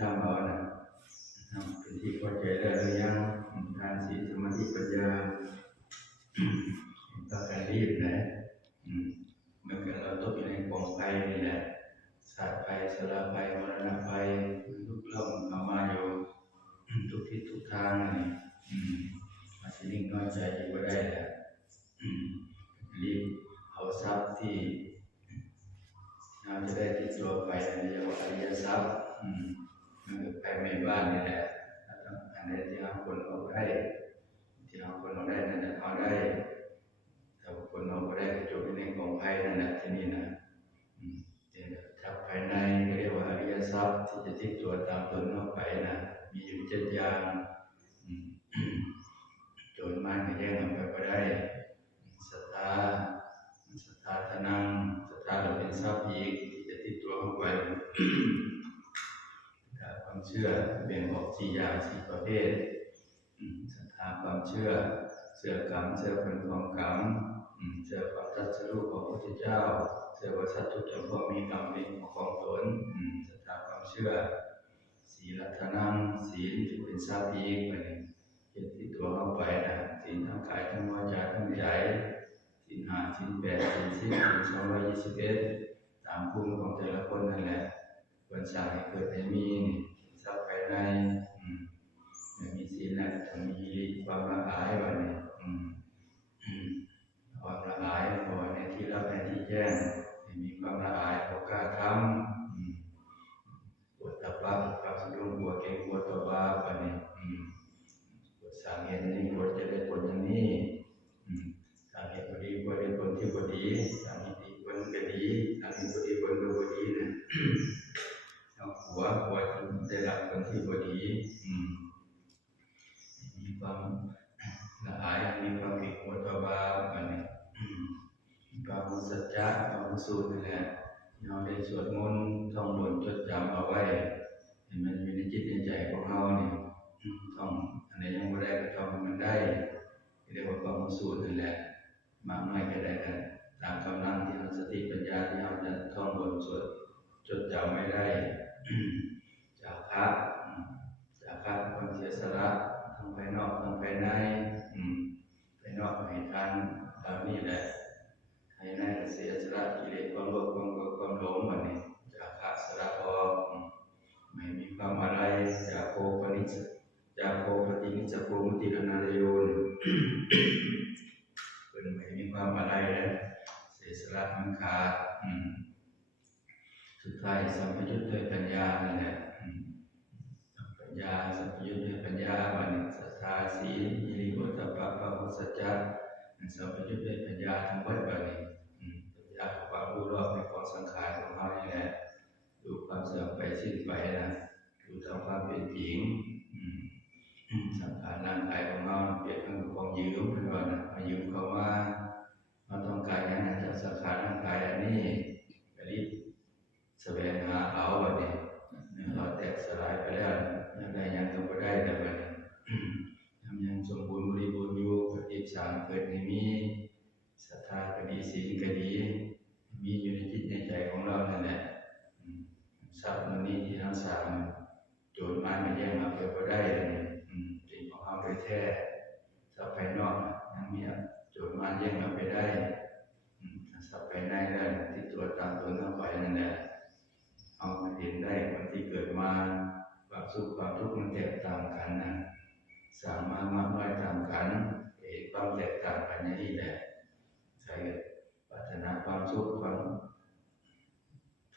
ทำเอานะทำเป็นที่พอใจแล้หรือยังทานศีลสมาธิปัญญาต้องการรีบนะมเมื่อนกับเราตกอยู่ในกองไฟนี่แหละสาดไฟสละไฟมรณะไฟลุกล่อมเข้ามาอยู่ทุกทิศทุกทางนี่อืมมาสินิ่งน้อยใจอยู่ก็ได้แหละรีบเอาทรัพย์ที่เราจะได้ติดตัวไปในเยกว่าอริยทรัพย์ ไปในบ้านนี่แหละแล้วต้องอันไหนที่เราคนเอาได้ ที่เราคนเอาได้นั่นแหละเอาได้ถ้าคนเอาไม่ได้จบในกองไพ่นั่นแหละที่นี่นะอืมแต่ทรัพย์ภายในเรียกว่าอริยทรัพย์ที่จะติดตัวตามตนออกไปนะมีอยู่เจ็ดอย่างโจรมากก็แย่งมันไปก็ได้ศรัทธาศรัทธาทนังศรัทธาเราเป็นทรัพย์อีกที่จะติดตัวเข้าไป เชื่อแบ่งออกสี่อย่างสี่ประเภทศรัทธาความเชื่อ เชื่อกรรมเชื่อผลของกรรมเชื่อความตรัสรู้ของพระพุทธเจ้า เชื่อว่าสัตว์ทุกจำพวกมีกรรมเป็นของตนศรัทธาความเชื่อศีลทานังศีลจะเป็นทรัพย์อีกไปหนึ่งเจ็ดที่ตัวเข้าไปนะศีลทั้งกายทั้งวาจาทั้งใจศีลห้าศีลแปดศีลสิบศีลสองร้อยยี่สิบเอ็ดตามภูมิของแต่ละคนนั่นแหละควรสร้างให้เกิดให้มีนี่ ทรัพย์ภายในอืมไม่มีศีลนะจะมีความละอายวันนี้ความละอายพอในที่รับในที่แจ้ง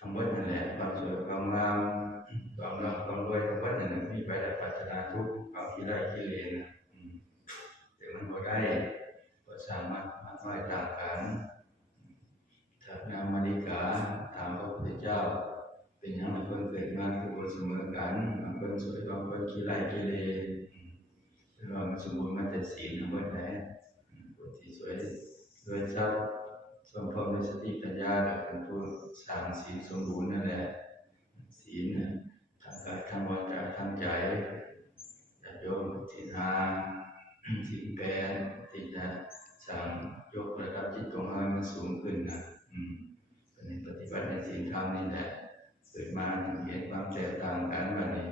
ทั้งหมดนั่นแหละความสวยความงามความร่ำความรวยทั้งหมดนั่นมีไปแต่ปรารถนาทุกข์ความขี้ไร้ขี้เลนนแต่มันพอได้ก็สามารถมากน้ต่างกันถ้านามมาริกาถามพระพุทธเจ้า เป็นอย่างไรเพิ่นเกิดมาคือคนเสมอกันบางคนสวยบางคนขี้ไร้ขี้เลนเราสมบูรณ์มาแต่ศีลทั้งหมดแหละคนที่สวยด้วยทรัพย์ สมพรด้วยสติปัญญาเป็นผู้สร้างศีลสมบูรณ์นั่นแหละศีลนะทางกายทางวาจาทางใจญาติโยมศีลห้าศีลแปดที่จะสร้างยกระดับจิตของเราให้มันสูงขึ้นนะอืมเป็นปฏิบัติในศีลธรรมนี่แหละเกิดมาเห็นความแตกต่างกันวันนี้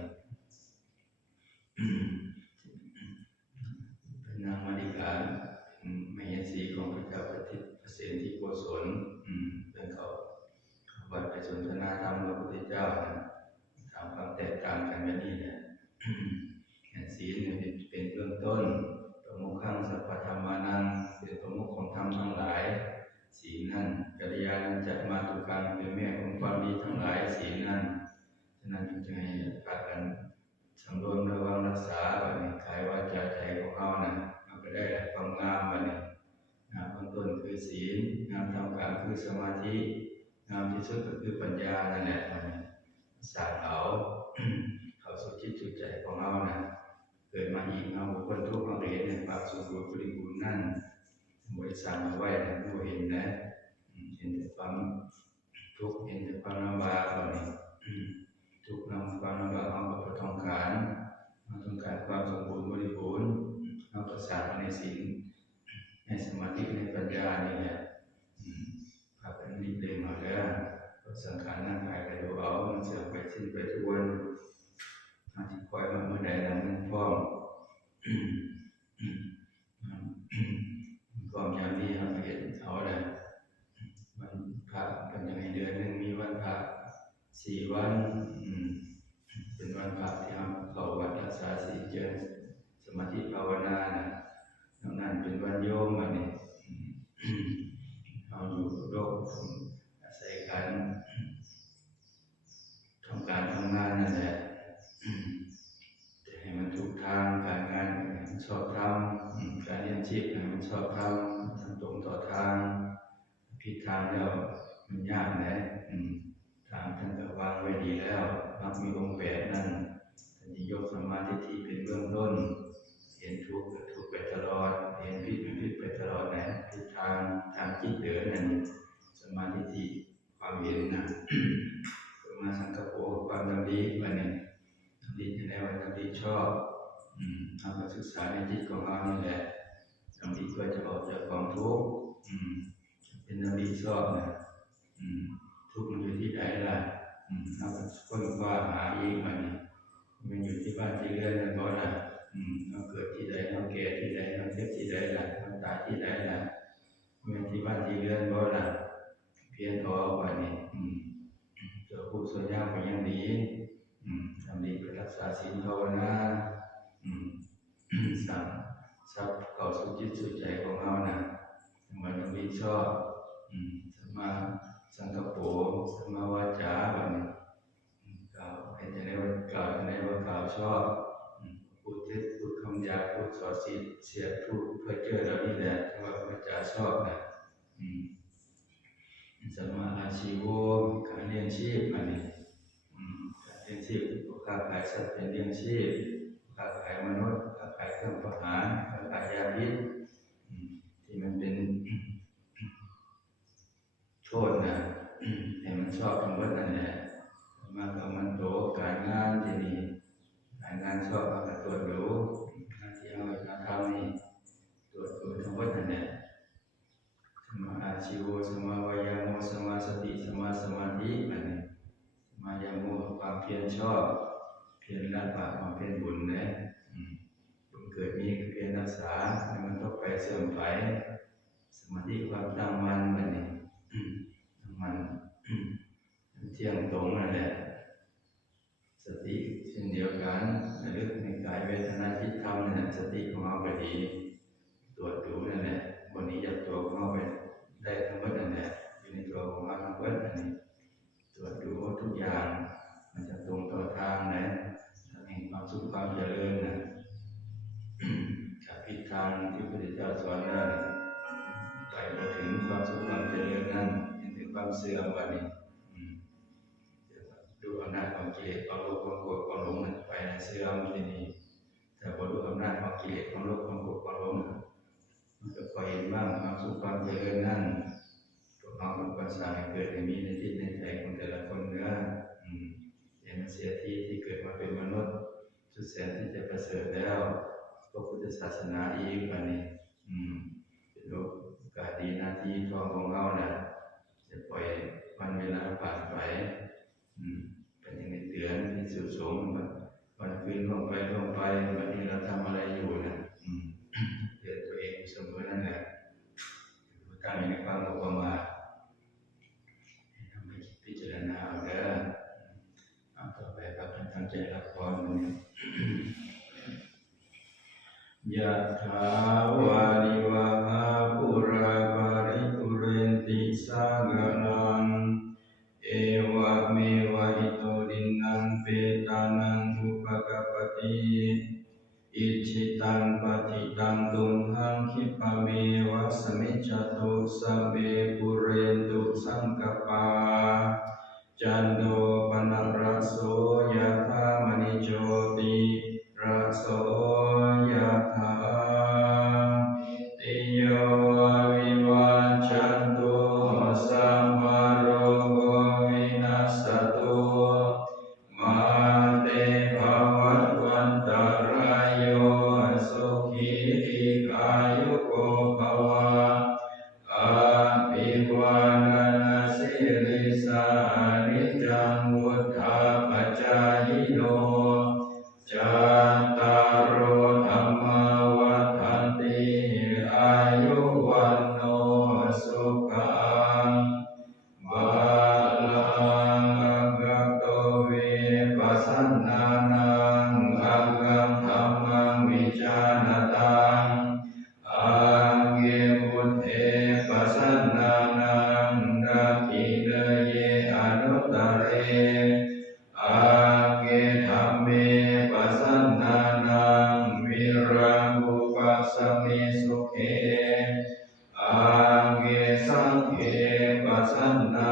เป็นนางมาริกาอืมมเหสีของพระเจ้าประทิตประเสนที่โกศลอืมเป็นเขาวัดไปสนทนาธรรมกับพระพุทธเจ้านะถามความแตกต่างกันแบบนี้เนี่ย ศีลเนี่ยเป็นเบื้องต้นประมุขขังสัพพธรรมานังเป็นประมุขของธรรมทั้งหลาย ศีลนั้นกัลยาณจัตมาตุกังเป็นแม่ของความดีทั้งหลายศีลนั้นฉะนั้นจึงจะให้พากันสำรวมระวังรักษาบัดนี้กายวาจาใจของเรานะมันก็ได้ความงามบัดนี้งามเบื้องต้นคือศีลงามทำกลางคือสมาธิ งามที่สุดก็คือปัญญานั่นแหละบัดนี้สร้าเอาเขาสู่จิตสู่ใจของเรานะเกิดมาอีกเอาบุคคลทุกข์เราเห็นในความสมบูรณ์บริบูรณ์นั่นบริษัทเอาไว้นะผู้เห็นนะ เห็นแต่ความทุกข์เห็นแต่ความลำบากแบบนี้ทุกข์นำความลำบากเอากับต้องการเราต้องการความสมบูรณ์บริบูรณ์เอาประสาในศีลในสมาธิในปัญญานี่แหละพากันรีบเร่งมาแล้วเพราะ สังขารร่างกายกระดูเอามันเสื่อมไปสิ้นไปทุกวันอาจจะคอยมาเมื่อใดนั้นพร้อมความยามนี้เราเห็นเอาเลยวันพระเป็นยังไงเดือนหนึ่งมีวันพระสี่วันเป็นวันพระที่เราเขาวัดรักษาศีเจริญสมาธิภาวนานะนอกนั้นเป็นวันโยมวันนี้เราอยู่โลกอาศัยกัน การทำงานนั่นแหละจะให้มันถูกทางการงานให้มันชอบทำการเรียนชีพให้มันชอบทำทำตรงต่อทาง ผิดทางแล้วมันยากนะทางท่านก็วางไว้ดีแล้วมักมีองค์แปดนั่นท่านยกสมมาธิที่เป็นเบื้องต้น เห็นทุกข์ทุกข์ไปตลอด เห็นผิดมันผิดไปตลอดนะผิดทางทางจิตเดินนั่นสมาธิที่ความเห็นนะ รความดำดีวันนี้ดีที่ไหนว่าทำดีชอบอืมทำมาศึกษาในจิตของเรานี่แหละทำดีเพื่อจะออกจากความทุกข์อืมเป็นทำดีชอบนะอืมทุกข์มันอยู่ที่ไหนล่ะอืมเราก็ค้นคว้าหาเองมันนี่มันอยู่ที่บ้านที่เรือนนั่นก็ล่ะอืมเราเกิดที่ใดเราแก่ที่ใดเราเจ็บที่ใดล่ะเราตายที่ใดล่ะมันที่บ้านที่เรือนก็ล่ะเพียงพอวันนี้ อืมเจอผู้ส่วนยากก็ยังดีอืมทำดีไปรักษาศีลภาวนาสั่งทรัพย์เข้าสู่จิตสู่ใจของเรานะมันต้องดีชอบสมาสังกปรสมาวาจาแบัดนี้กล่าวให้จะได้ว่ากล่าวจะได้ว่ากล่าวชอบพูดเท็จพูดคำหยาพูดสอดสีเสียพูดเพื่อเจอแล้วนี่แหละที่ว่าวาจาชอบนะอืม สมมาอาชีโวการเลี้ยงชีพอันนี้การเลี้ยงชีพค้าขายสัตว์เป็นเลี้ยงชีพค้าขายมนุษย์ค้าขายเครื่องประหารค้าขายยาพิษที่มันเป็นโทษนะเห็นมันชอบทั้งหมดนั่นแหละมากับมันโตการงานที่นี่การงานชอบมากับตรวจดูหน้าที่เอาไว้มาทำนี่ตรวจดูทั้งหมดนั่นแหละสมาอาชีโวสมาวายาโมสมาสติสมาสมาธิอันนี้ มายาโมความเพียรชอบ เพียรละบาปความเพียรบุญนะอืมบุญเกิดมีคือเพียรรักษาให้มันต้องไปเสื่อมไป สมาธิความตั้งมั่นมันนี่อืมตั้งมั่นอืมเที่ยงตรงนั่นแหละ สติเช่นเดียวกันระลึกในกายเวทนาจิตธรรมนั่นแหละสติของเราก็ดี ตรวจดูนั่นแหละวันนี้จับตัวของเราไปได้ทั้งหมดนั่นแหละอยู่ในตัวของเราทั้งหมดอันนี้ ตรวจดูว่าทุกอย่าง มันจะตรงต่อทางนะทางแห่งความสุขความเจริญนะ จากผิด ทางที่พระพุทธเจ้าสอนแล้นไปบ่ถึงความสุขความเจริญนั้นเห็นถึงความเสื่อมวันนี้ดูอำนาจของกิเลสความโลภความโกรธความหลงนั้นไปในเสื่อมที่นี่แต่พอดูอำนาจของกิเลสความโลภความโกรธความหลงมันก็คอยเห็นบ้างความสุขความเจริญนั้นพวกเราเป็นคนสร้าเกิดให้มีในจิตในใจของแต่ละคนเนื้ออืมอย่ามาเสียทีที่เกิดมาเป็นมนุษย์สุดแสนที่จะประเสริฐแล้ว ระพุทธศาสนาอีกอันนี้ อืมเป็นโอกาสดีหน้าที่ทองของเขานะจะปล่อยวันเวลาผ่านไป อืมเป็นอย่างเตือนที่สูงสงแบบวันคืนลงไปลงไปวันนี้เราทำอะไรอยู่เนี่ยอืมเตือนตัวเองเสมอนั่นแหละการมีความออกมาทำให้พิจารณาเอาเด้อเอาต่อไปครับทำใจรับพรมันเนี่ย yathāvāni งเอปัสสนา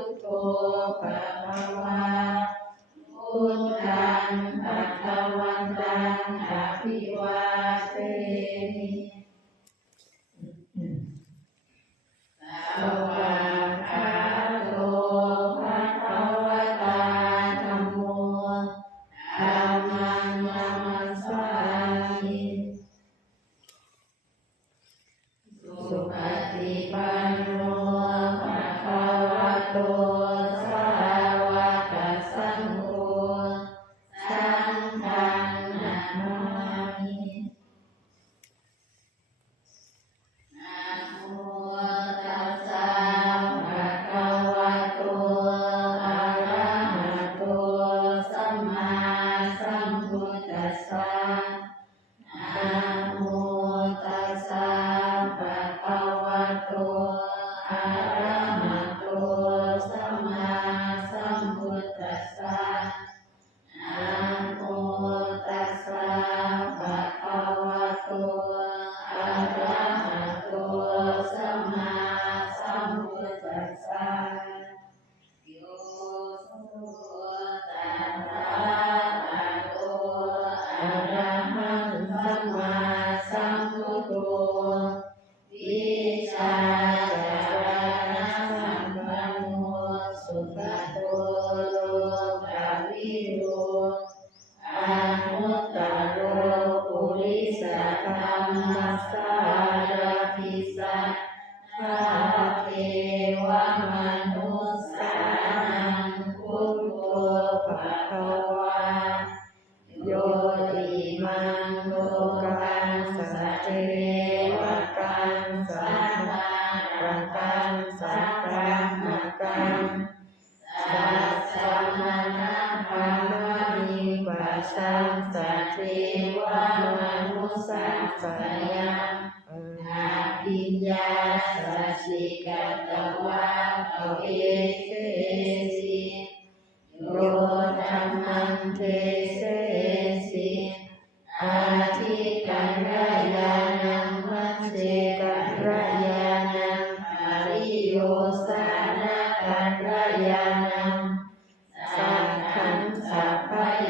พุทโธภะคะวา Amen.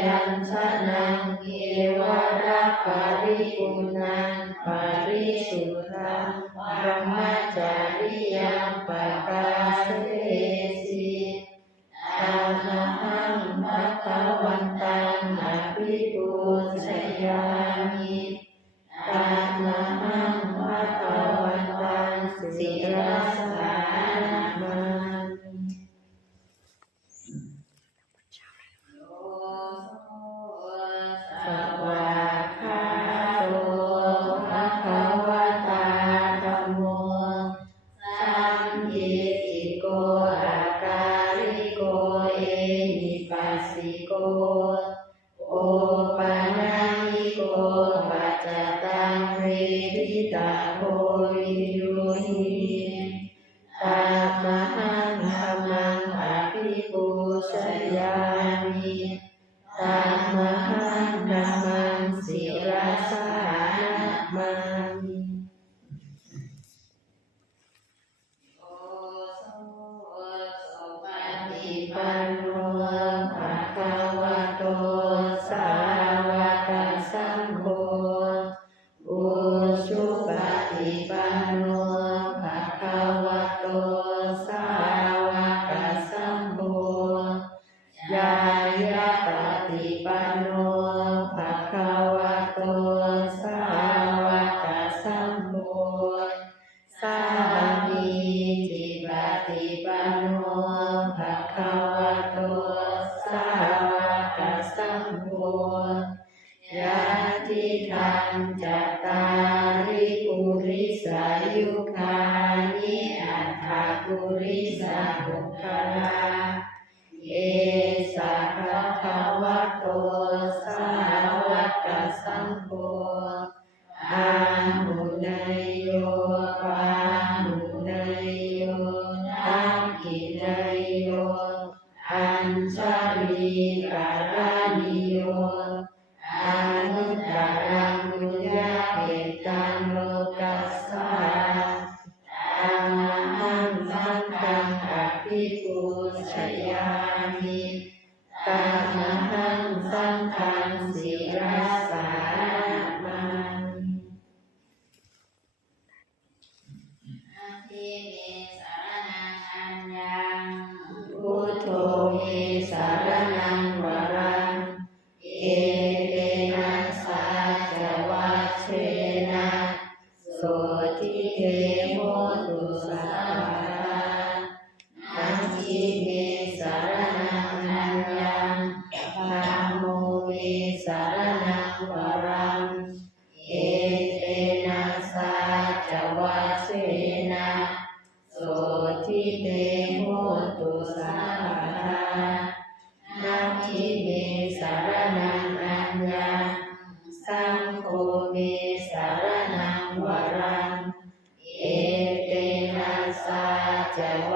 ยัญชนะเกวราปริปุณังปริสุทังธรรมจาริยังปะกาเสสิ hồi điều hiền ตัว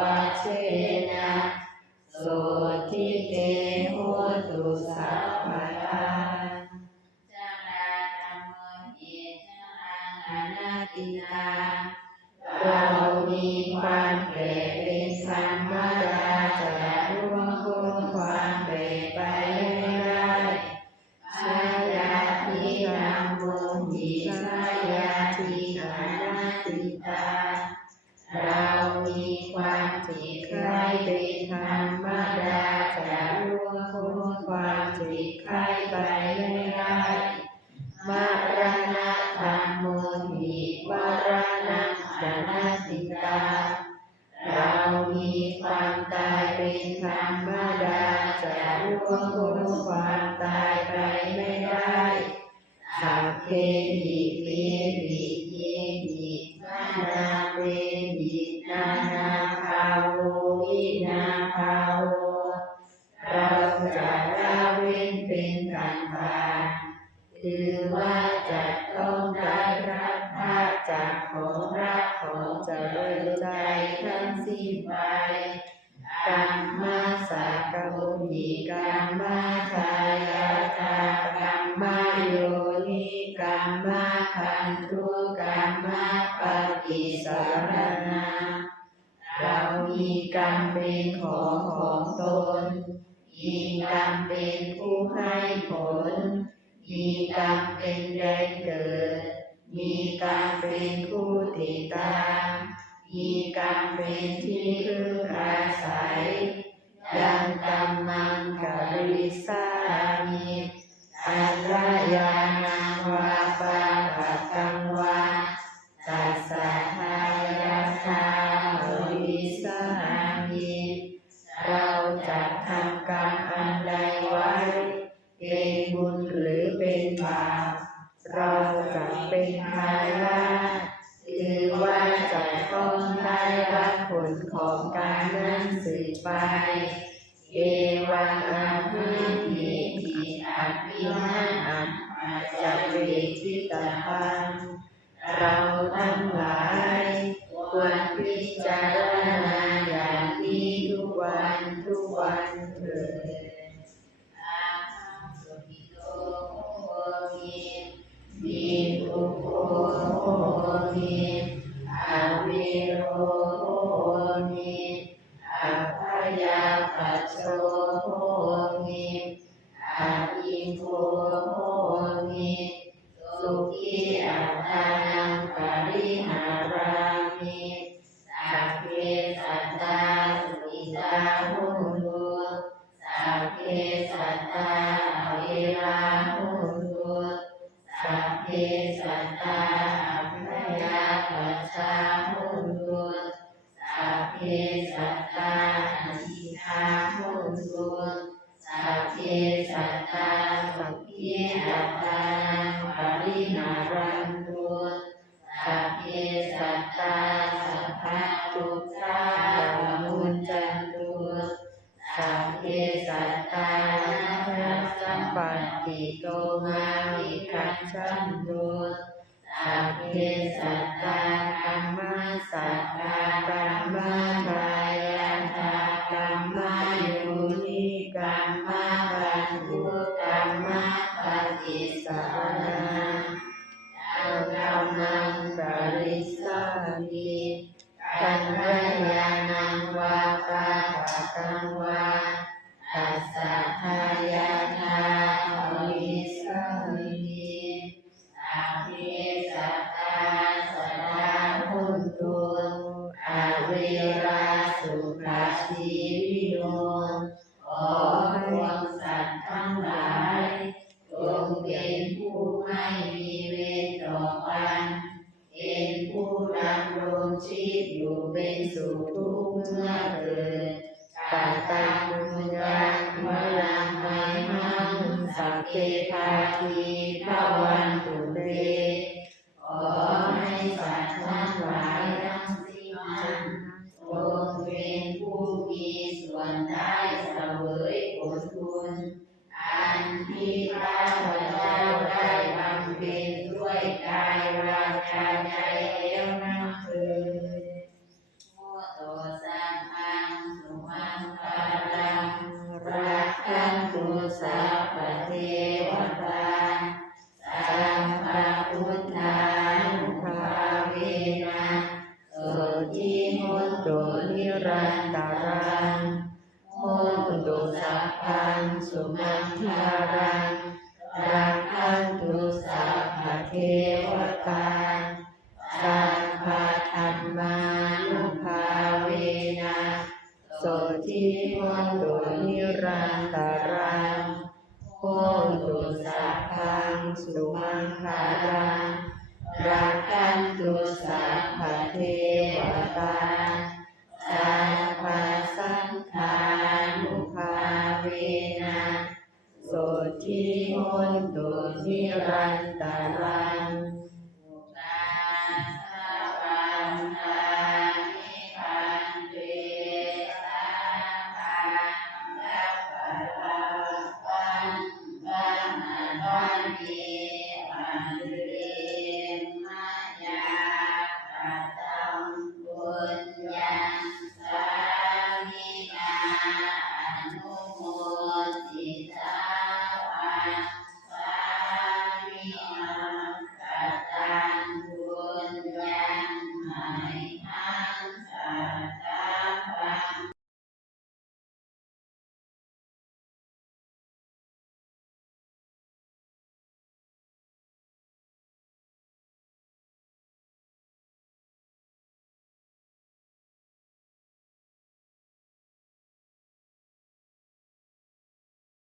วัชเชนะสุทิเตหุตุสัพพะราชราธรมเหตุชรานานาตินาเรามีความเปรตเป็นสัมมา ไม่ได้หากเทหิ มีกรรมเป็นที่พึ่งอาศัยยังกรรมังกริสานิอัลลายา